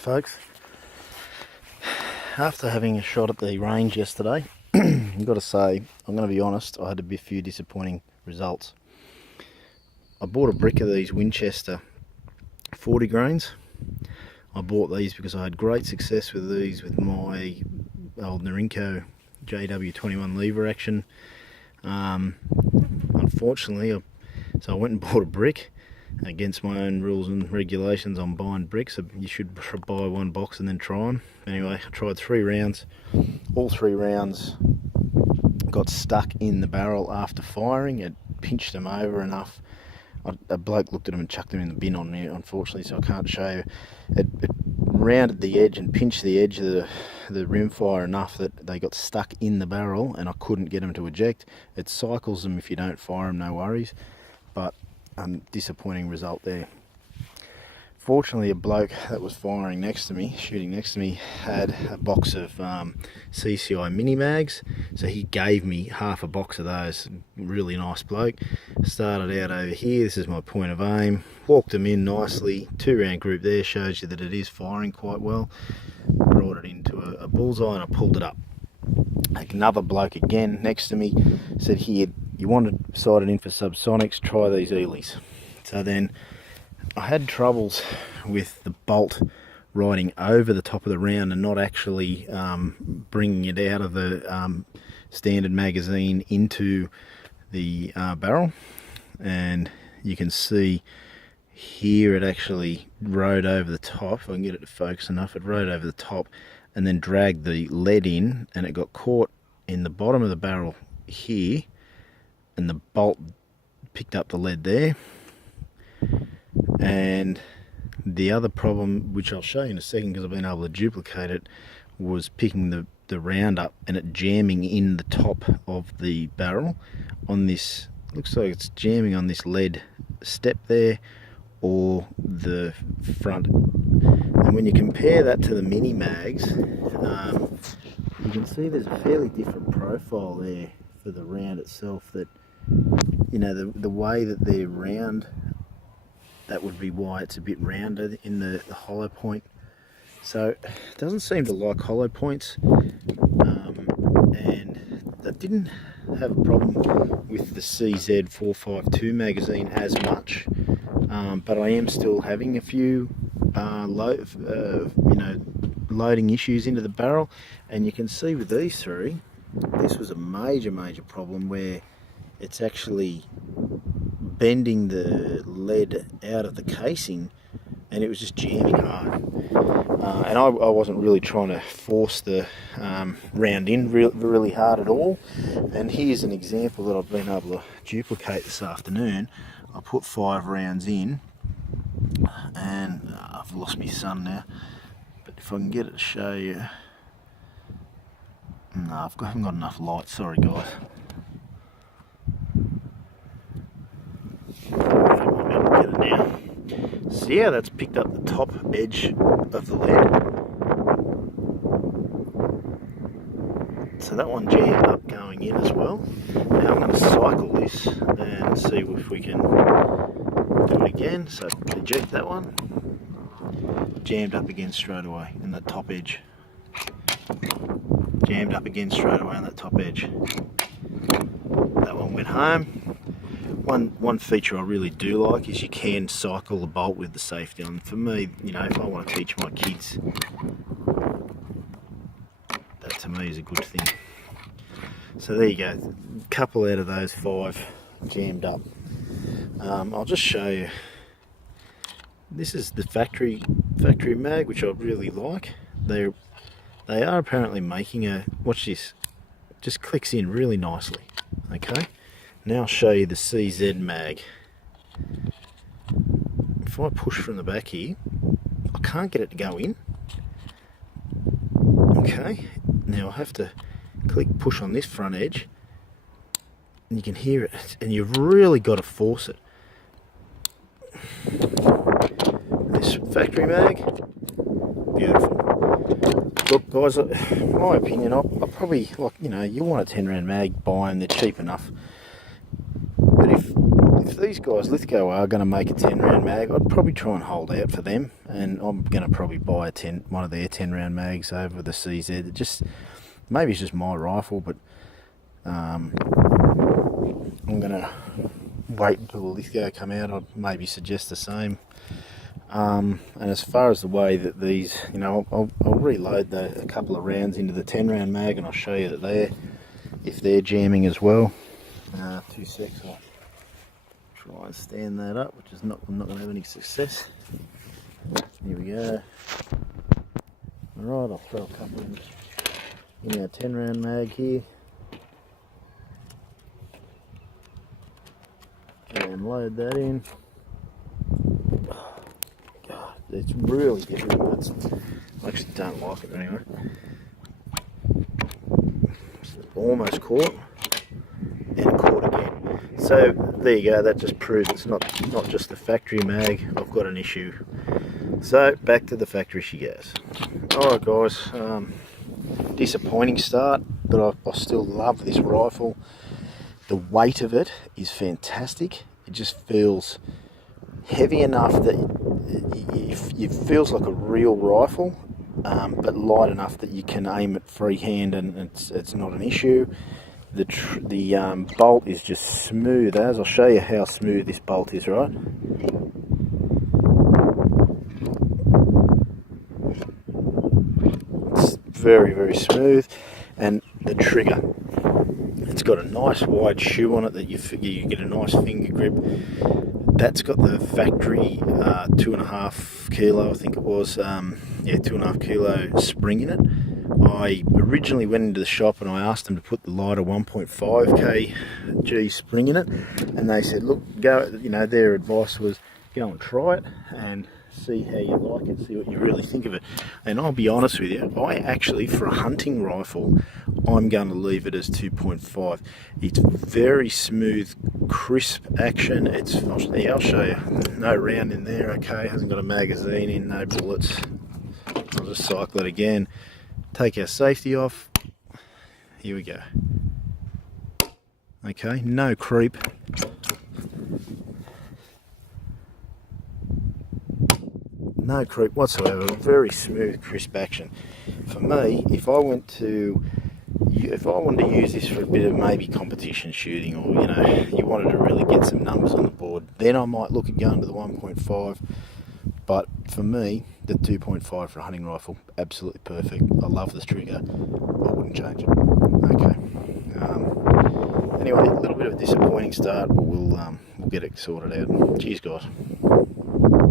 Folks, after having a shot at the range yesterday, I've got to say, I'm going to be honest, I had a few disappointing results. I bought a brick of these Winchester 40 grains. I bought these because I had great success with these with my old Norinco JW21 lever action. Unfortunately, so I went and bought a brick. Against my own rules and regulations on buying bricks, so you should buy one box and then try them. Anyway, I tried 3 rounds. All 3 rounds got stuck in the barrel after firing. It pinched them over enough. A bloke looked at them and chucked them in the bin on me, unfortunately, so I can't show you. It rounded the edge and pinched the edge of the rimfire enough that they got stuck in the barrel and I couldn't get them to eject. It cycles them if you don't fire them, no worries, but disappointing result there. Fortunately, a bloke that was firing next to me, shooting next to me, had a box of CCI mini mags, so he gave me half a box of those. Really nice bloke. Started out over here, this is my point of aim, walked them in nicely. 2-round group there shows you that it is firing quite well. Brought it into a bullseye and I pulled it up. Another bloke again next to me said, here, you want to sight it in for subsonics, try these eelies. So then I had troubles with the bolt riding over the top of the round and not actually bringing it out of the standard magazine into the barrel. And you can see here it actually rode over the top. If I can get it to focus enough, it rode over the top and then dragged the lead in, and it got caught in the bottom of the barrel here, and the bolt picked up the lead there. And the other problem, which I'll show you in a second because I've been able to duplicate it, was picking the round up and it jamming in the top of the barrel on this, looks like it's jamming on this lead step there or the front. And when you compare that to the mini mags, you can see there's a fairly different profile there for the round itself. That, you know, the way that they're round, that would be why it's a bit rounder in the hollow point. So it doesn't seem to like hollow points, and I didn't have a problem with the CZ452 magazine as much, but I am still having a few loading issues into the barrel. And you can see with these 3, this was a major problem where it's actually bending the lead out of the casing and it was just jamming hard. And I wasn't really trying to force the round in really hard at all. And here's an example that I've been able to duplicate this afternoon. I put 5 rounds in, and I've lost my sun now, but if I can get it to show you. No, I haven't got enough light, sorry guys. Get it now. See how that's picked up the top edge of the lead? So that one jammed up going in as well. Now I'm going to cycle this and see if we can do it again. So eject that one. Jammed up again straight away in the top edge. Jammed up again straight away on that top edge. That one went home. One feature I really do like is you can cycle the bolt with the safety on. For me, you know, if I want to teach my kids, that to me is a good thing. So there you go, a couple out of those 5 jammed up. I'll just show you. This is the factory mag, which I really like. They are apparently making a, watch this, just clicks in really nicely. Okay, now I'll show you the CZ mag. If I push from the back here, I can't get it to go in. Okay, now I have to push on this front edge, and you can hear it, and you've really got to force it. This factory mag, beautiful. Look guys, my opinion, I probably, like, you know, you want a 10-round mag, buy them, they're cheap enough. But if these guys, Lithgow, are going to make a 10-round mag, I'd probably try and hold out for them. and I'm going to probably buy one of their 10 round mags over the CZ. Just maybe it's just my rifle, but I'm going to wait until the Lithgow come out. I'd maybe suggest the same. And as far as the way that these, you know, I'll reload a couple of rounds into the 10 round mag, and I'll show you that if they're jamming as well. 2 secs, I'll try and stand that up, which is I'm not going to have any success. Here we go. Alright, I'll throw a couple in our 10 round mag here. And load that in. God, it's really difficult. I actually don't like it anyway. Almost caught. And caught again. So there you go, that just proves it's not just the factory mag. I've got an issue. So back to the factory she goes. Alright guys, disappointing start, but I still love this rifle. The weight of it is fantastic. It just feels heavy enough that it feels like a real rifle, but light enough that you can aim it freehand and it's not an issue. The bolt is just smooth as. I'll show you how smooth this bolt is, right? It's very, very smooth. And the trigger, it's got a nice wide shoe on it that you get a nice finger grip. That's got the factory 2.5 kilo, I think it was, 2.5 kilo spring in it. I originally went into the shop and I asked them to put the lighter 1.5 kg spring in it, and they said, look, go, you know, their advice was go and try it and see how you like it, see what you really think of it. And I'll be honest with you, I actually, for a hunting rifle, I'm going to leave it as 2.5. It's very smooth, crisp action. I'll show you. No round in there, okay, hasn't got a magazine in, no bullets. I'll just cycle it again. Take our safety off. Here we go. Okay, no creep. No creep whatsoever. Very smooth, crisp action. For me, if I wanted to use this for a bit of maybe competition shooting, or you wanted to really get some numbers on the board, then I might look at going to the 1.5. But for me, the 2.5 for a hunting rifle, absolutely perfect. I love this trigger. I wouldn't change it. Okay. Anyway, a little bit of a disappointing start, but we'll get it sorted out. Cheers, guys.